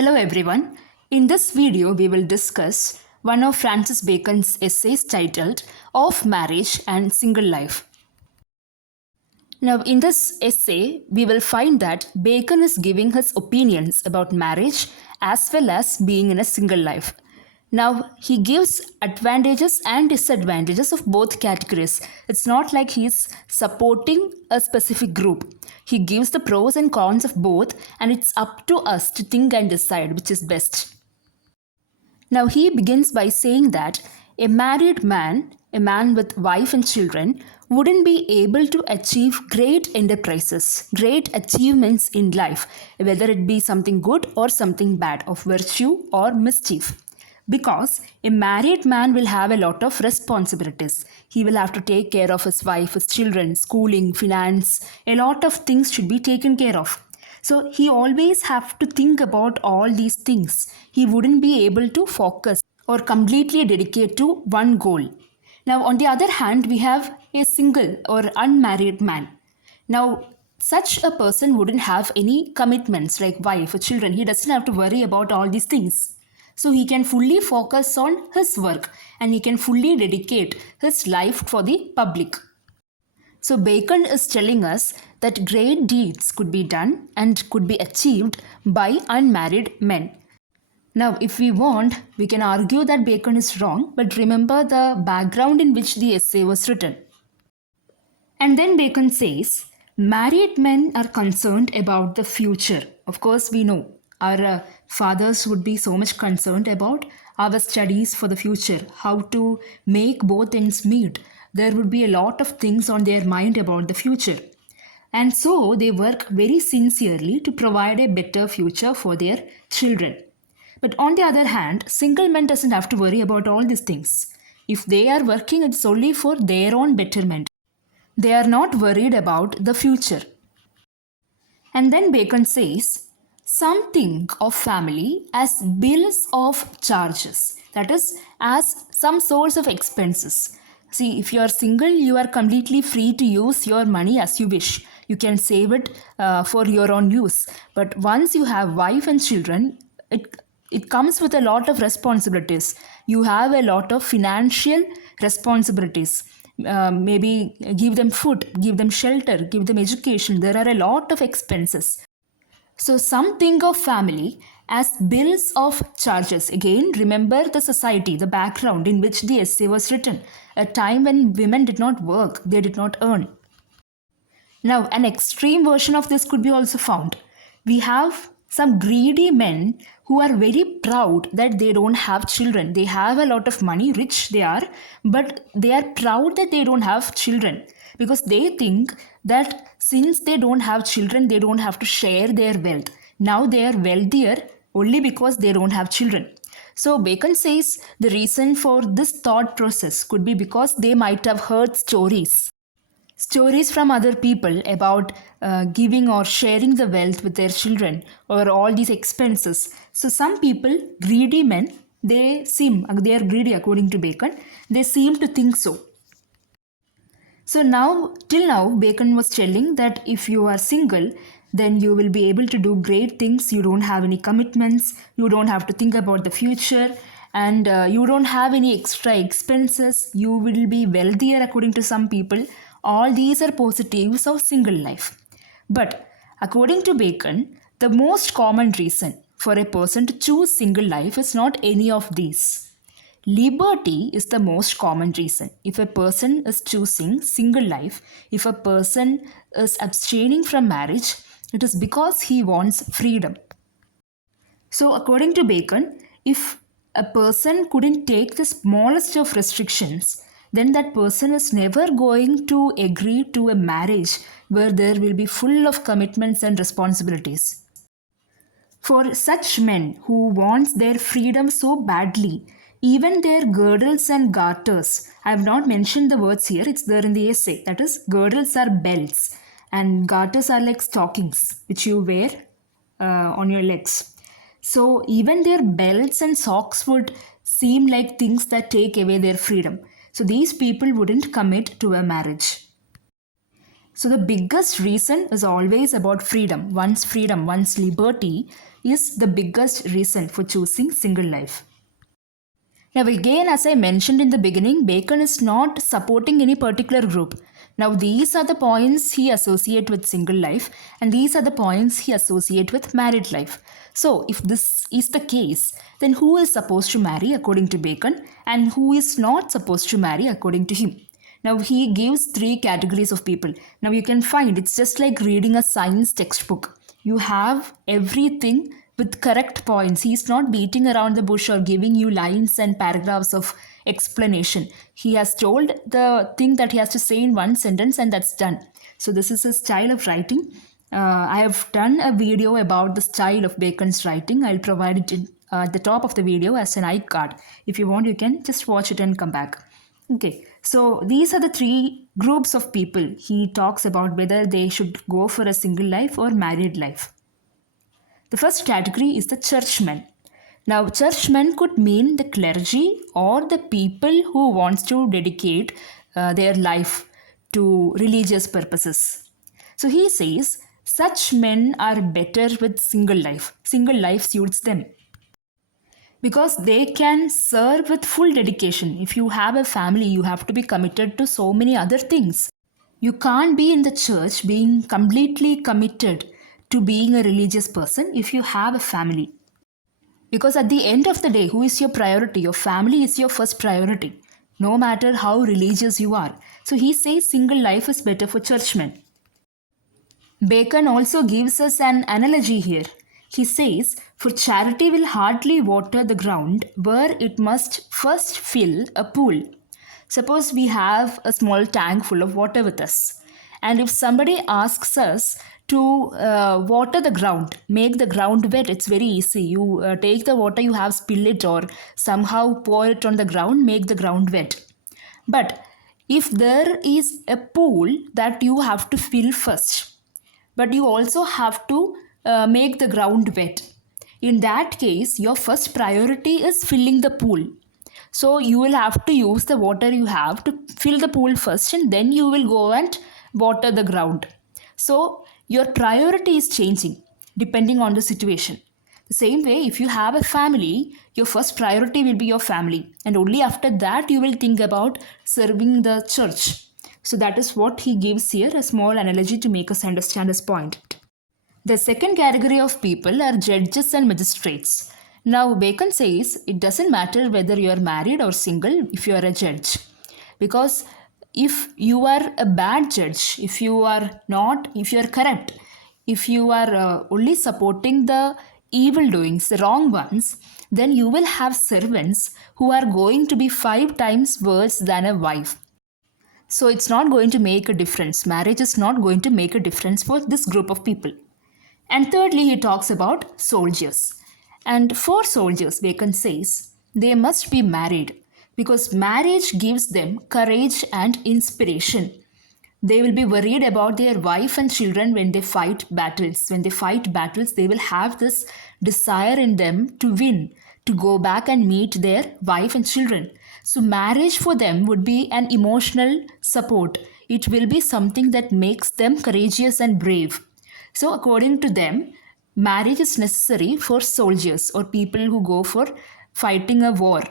Hello everyone. In this video, we will discuss one of Francis Bacon's essays titled Of Marriage and Single Life. Now, in this essay, we will find that Bacon is giving his opinions about marriage as well as being in a single life. Now, he gives advantages and disadvantages of both categories. It's not like he's supporting a specific group. He gives the pros and cons of both, and it's up to us to think and decide which is best. Now, he begins by saying that a married man, a man with wife and children, wouldn't be able to achieve great enterprises, great achievements in life, whether it be something good or something bad, of virtue or mischief. Because a married man will have a lot of responsibilities. He will have to take care of his wife, his children, schooling, finance. A lot of things should be taken care of. So he always have to think about all these things. He wouldn't be able to focus or completely dedicate to one goal. Now, on the other hand, we have a single or unmarried man. Now, such a person wouldn't have any commitments like wife or children. He doesn't have to worry about all these things. So he can fully focus on his work and he can fully dedicate his life for the public. So Bacon is telling us that great deeds could be done and could be achieved by unmarried men. Now, if we want, we can argue that Bacon is wrong, but remember the background in which the essay was written. And then Bacon says, married men are concerned about the future. Of course, we know our fathers would be so much concerned about our studies for the future, how to make both ends meet. There would be a lot of things on their mind about the future. And so they work very sincerely to provide a better future for their children. But on the other hand, single men doesn't have to worry about all these things. If they are working, it's only for their own betterment. They are not worried about the future. And then Bacon says, some think of family as bills of charges, that is, as some source of expenses. See, if you are single, you are completely free to use your money as you wish. You can save it for your own use. But once you have wife and children, it comes with a lot of responsibilities. You have a lot of financial responsibilities. Maybe give them food, give them shelter, give them education. There are a lot of expenses. So some think of family as bills of charges. Again, remember the society, the background in which the essay was written. A time when women did not work, they did not earn. Now, an extreme version of this could be also found. We have some greedy men who are very proud that they don't have children. They have a lot of money, rich they are, but they are proud that they don't have children because they think that since they don't have children, they don't have to share their wealth. Now they are wealthier only because they don't have children. So Bacon says the reason for this thought process could be because they might have heard stories from other people about giving or sharing the wealth with their children or all these expenses. So some people, greedy men, they are greedy according to Bacon. They seem to think so. So till now, Bacon was telling that if you are single, then you will be able to do great things. You don't have any commitments. You don't have to think about the future. And you don't have any extra expenses. You will be wealthier according to some people. All these are positives of single life. But according to Bacon, the most common reason for a person to choose single life is not any of these. Liberty is the most common reason. If a person is choosing single life, if a person is abstaining from marriage, it is because he wants freedom. So according to Bacon, if a person couldn't take the smallest of restrictions, then that person is never going to agree to a marriage where there will be full of commitments and responsibilities. For such men who want their freedom so badly, even their girdles and garters, I have not mentioned the words here, it's there in the essay. That is, girdles are belts and garters are like stockings which you wear on your legs. So even their belts and socks would seem like things that take away their freedom. So these people wouldn't commit to a marriage. So the biggest reason is always about freedom. One's liberty is the biggest reason for choosing single life. Now, again, as I mentioned in the beginning, Bacon is not supporting any particular group. Now, these are the points he associates with single life, and these are the points he associates with married life. So, if this is the case, then who is supposed to marry according to Bacon, and who is not supposed to marry according to him? Now, he gives three categories of people. Now, you can find it's just like reading a science textbook. You have everything with correct points. He's not beating around the bush or giving you lines and paragraphs of explanation. He has told the thing that he has to say in one sentence, and that's done. So, this is his style of writing. I have done a video about the style of Bacon's writing. I'll provide it at the top of the video as an iCard. If you want, you can just watch it and come back. Okay, so these are the three groups of people. He talks about whether they should go for a single life or married life. The first category is the churchmen. Now, churchmen could mean the clergy or the people who wants to dedicate their life to religious purposes. So he says such men are better with single life. Single life suits them because they can serve with full dedication. If you have a family, you have to be committed to so many other things. You can't be in the church being completely committed to being a religious person if you have a family. Because at the end of the day, who is your priority? Your family is your first priority, no matter how religious you are. So he says single life is better for churchmen. Bacon also gives us an analogy here. He says, for charity will hardly water the ground where it must first fill a pool. Suppose we have a small tank full of water with us, and if somebody asks us to water the ground, make the ground wet, it's very easy. You take the water you have, spill it, or somehow pour it on the ground, make the ground wet. But if there is a pool that you have to fill first, but you also have to make the ground wet, in that case, your first priority is filling the pool. So you will have to use the water you have to fill the pool first, and then you will go and water the ground. So your priority is changing depending on the situation. The same way, if you have a family, your first priority will be your family, and only after that you will think about serving the church. So that is what he gives here, a small analogy to make us understand his point. The second category of people are judges and magistrates. Now, Bacon says it doesn't matter whether you are married or single if you are a judge. Because if you are a bad judge, if you are corrupt, if you are only supporting the evil doings, the wrong ones, then you will have servants who are going to be 5 times worse than a wife. So it's not going to make a difference. Marriage is not going to make a difference for this group of people. And thirdly, he talks about soldiers. And for soldiers, Bacon says, they must be married because marriage gives them courage and inspiration. They will be worried about their wife and children when they fight battles. When they fight battles, they will have this desire in them to win, to go back and meet their wife and children. So marriage for them would be an emotional support. It will be something that makes them courageous and brave. So according to them, marriage is necessary for soldiers or people who go for fighting a war.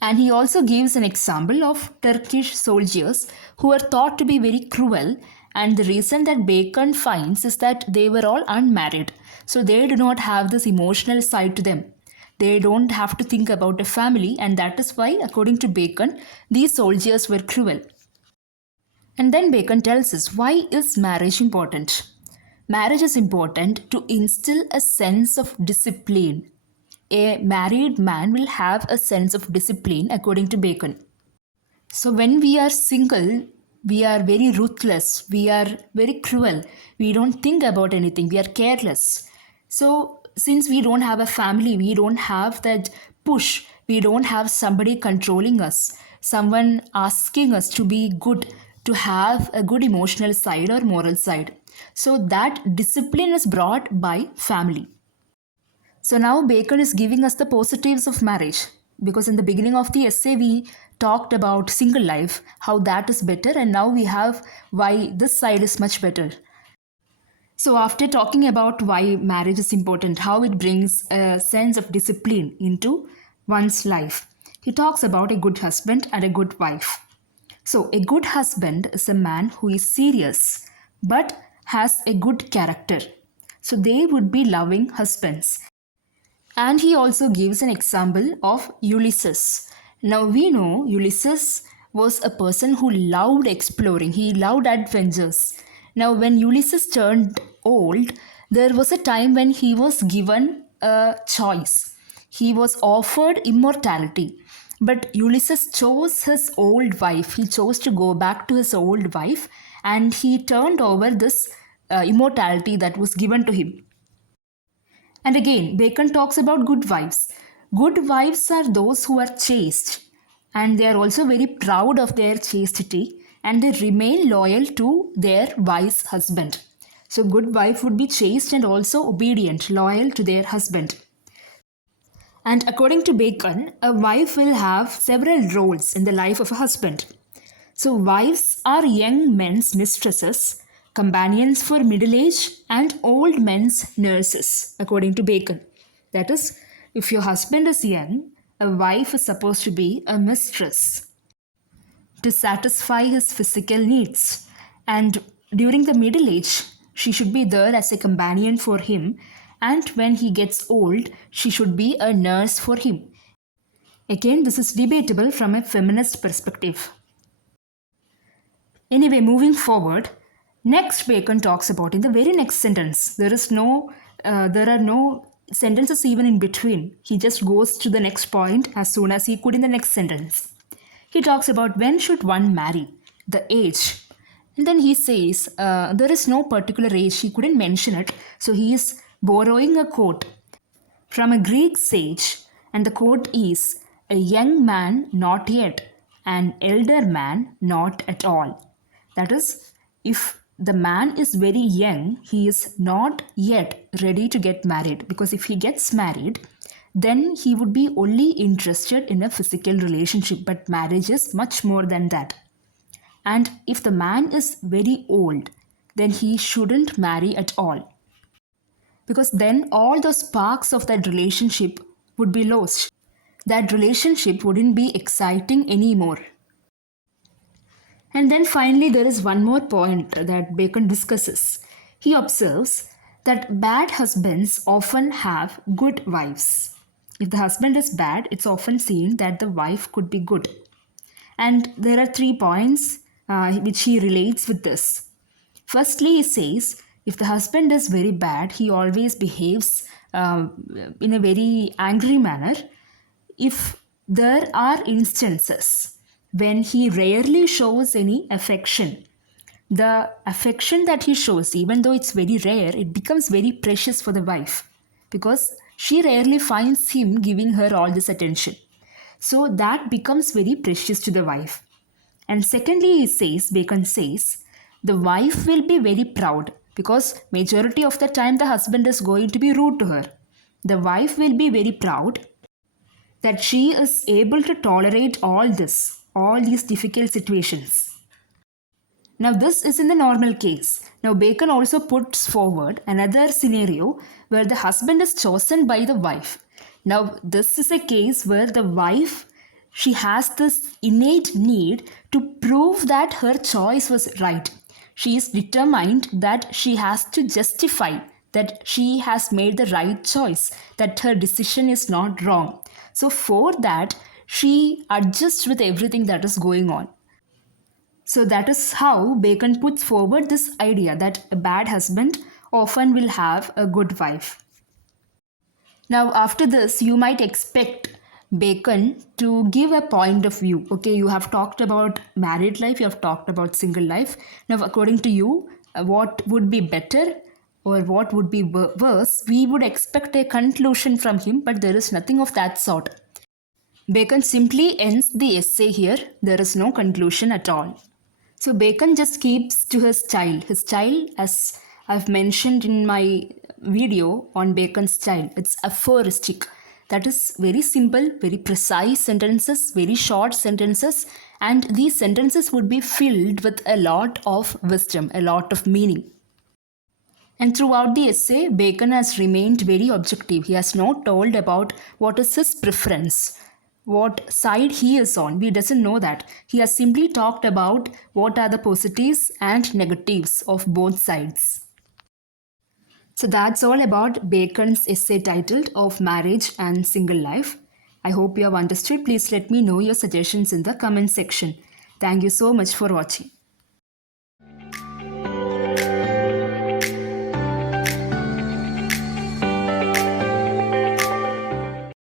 And he also gives an example of Turkish soldiers who are thought to be very cruel. And the reason that Bacon finds is that they were all unmarried. So they do not have this emotional side to them. They don't have to think about a family, and that is why, according to Bacon, these soldiers were cruel. And then Bacon tells us, why is marriage important? Marriage is important to instill a sense of discipline. A married man will have a sense of discipline according to Bacon. So when we are single, we are very ruthless, we are very cruel, we don't think about anything, we are careless. So since we don't have a family, we don't have that push, we don't have somebody controlling us, someone asking us to be good, to have a good emotional side or moral side. So that discipline is brought by family. So now Bacon is giving us the positives of marriage. because in the beginning of the essay we talked about single life, how that is better, and now we have why this side is much better. So, after talking about why marriage is important, how it brings a sense of discipline into one's life, he talks about a good husband and a good wife. So, a good husband is a man who is serious but has a good character. So, they would be loving husbands. And he also gives an example of Ulysses. Now we know Ulysses was a person who loved exploring, he loved adventures. Now, when Ulysses turned old, there was a time when he was given a choice. He was offered immortality. But Ulysses chose his old wife. He chose to go back to his old wife and he turned over this immortality that was given to him. And again, Bacon talks about good wives. Good wives are those who are chaste, and they are also very proud of their chastity, and they remain loyal to their wise husband. So, good wife would be chaste and also obedient, loyal to their husband. And according to Bacon, a wife will have several roles in the life of a husband. So, wives are young men's mistresses, companions for middle age, and old men's nurses, according to Bacon. That is, if your husband is young, a wife is supposed to be a mistress to satisfy his physical needs. And during the middle age, she should be there as a companion for him. And when he gets old, she should be a nurse for him. Again, this is debatable from a feminist perspective. Anyway, moving forward, next Bacon talks about in the very next sentence. There are no sentences even in between. He just goes to the next point as soon as he could in the next sentence. He talks about when should one marry, the age. And then he says there is no particular age. He couldn't mention it. So he is borrowing a quote from a Greek sage. And the quote is, a young man not yet, an elder man not at all. That is, if the man is very young, he is not yet ready to get married, because if he gets married, then he would be only interested in a physical relationship, but marriage is much more than that. And if the man is very old, then he shouldn't marry at all, because then all the sparks of that relationship would be lost. That relationship wouldn't be exciting anymore. And then finally, there is one more point that Bacon discusses. He observes that bad husbands often have good wives. If the husband is bad, it's often seen that the wife could be good. And there are 3 points which he relates with this. Firstly, he says if the husband is very bad, he always behaves in a very angry manner. If there are instances when he rarely shows any affection, the affection that he shows, even though it's very rare, it becomes very precious for the wife because she rarely finds him giving her all this attention. So that becomes very precious to the wife. And secondly, Bacon says, the wife will be very proud because majority of the time the husband is going to be rude to her. The wife will be very proud that she is able to tolerate all these difficult situations. Now, this is in the normal case. Now, Bacon also puts forward another scenario where the husband is chosen by the wife. Now, this is a case where the wife, she has this innate need to prove that her choice was right. She is determined that she has to justify that she has made the right choice, that her decision is not wrong. So, for that, she adjusts with everything that is going on. So that is how Bacon puts forward this idea that a bad husband often will have a good wife. Now, after this, you might expect Bacon to give a point of view. Okay, you have talked about married life, you have talked about single life. Now, according to you, what would be better or what would be worse? We would expect a conclusion from him, but there is nothing of that sort. Bacon simply ends the essay here. There is no conclusion at all. So Bacon just keeps to his style. His style, as I've mentioned in my video on Bacon's style, it's aphoristic. that is very simple, very precise sentences, very short sentences, and these sentences would be filled with a lot of wisdom, a lot of meaning. And throughout the essay, Bacon has remained very objective. He has not told about what is his preference, what side he is on. We doesn't know that. He has simply talked about what are the positives and negatives of both sides. So that's all about Bacon's essay titled Of Marriage and Single Life. I hope you have understood. Please let me know your suggestions in the comment section. Thank you so much for watching.